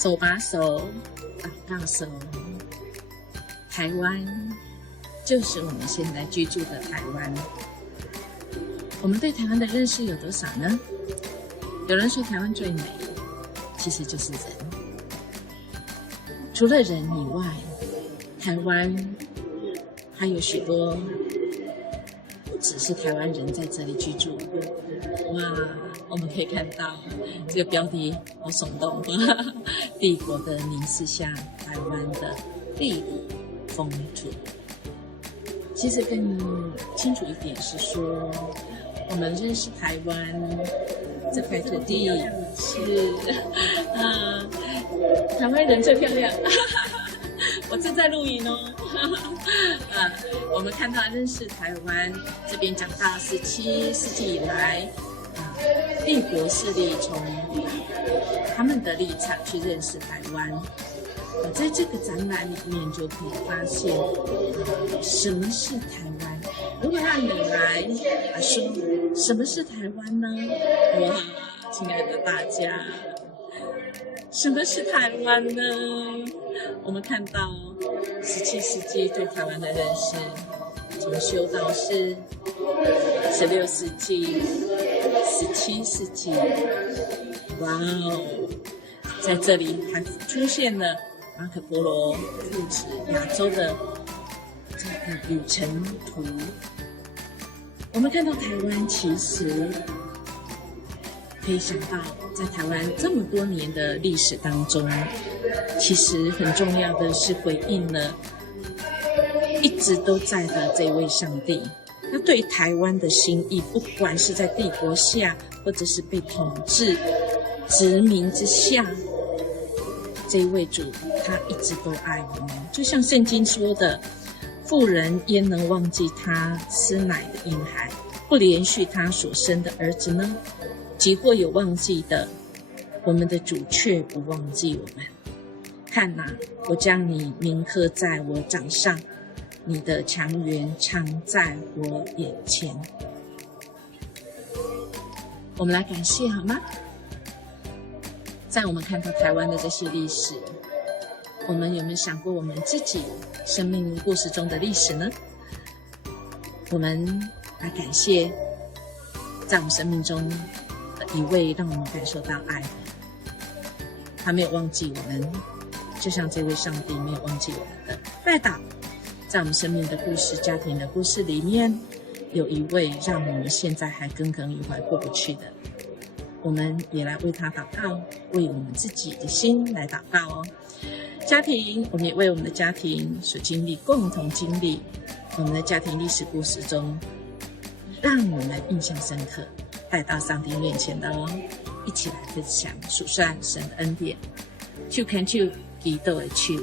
手把手，祷告手。台湾就是我们现在居住的台湾。我们对台湾的认识有多少呢？有人说台湾最美，其实就是人。除了人以外，台湾还有许多不只是台湾人在这里居住。哇，我们可以看到这个标题好耸动，帝国的凝视下，台湾的地理风土。其实更清楚一点是说，我们认识台湾这块土地是台湾人最漂亮。我正在录影哦。我们看到认识台湾这边讲到17世纪以来，帝国势力从他们的立场去认识台湾。在这个展览里面就可以发现，什么是台湾？如果让你来说什么是台湾呢？哇，亲爱的大家，什么是台湾呢？我们看到17世纪对台湾的认识，从修道士16世纪、17世纪，哇哦，在这里还出现了马可波罗父子亚洲的这个旅程图。我们看到台湾其实可以想到，在台湾这么多年的历史当中，其实很重要的是回应了一直都在的这位上帝。他对台湾的心意，不管是在帝国下，或者是被统治殖民之下，这位主他一直都爱我们。就像圣经说的，妇人焉能忘记他吃奶的婴孩，不连续他所生的儿子呢？即或有忘记的，我们的主却不忘记我们。看哪，我将你铭刻在我掌上，你的强援常在我眼前。我们来感谢好吗？在我们看到台湾的这些历史，我们有没有想过我们自己生命故事中的历史呢？我们来感谢在我们生命中的一位让我们感受到爱的，他没有忘记我们，就像这位上帝没有忘记我们的。拜祷，在我们生命的故事、家庭的故事里面，有一位让我们现在还耿耿于怀过不去的，我们也来为他祷告，为我们自己的心来祷告哦。家庭，我们也为我们的家庭所经历，共同经历我们的家庭历史故事中，让我们印象深刻，带到上帝面前的哦。一起来分享数算神的恩典。手牵手，祈祷的手。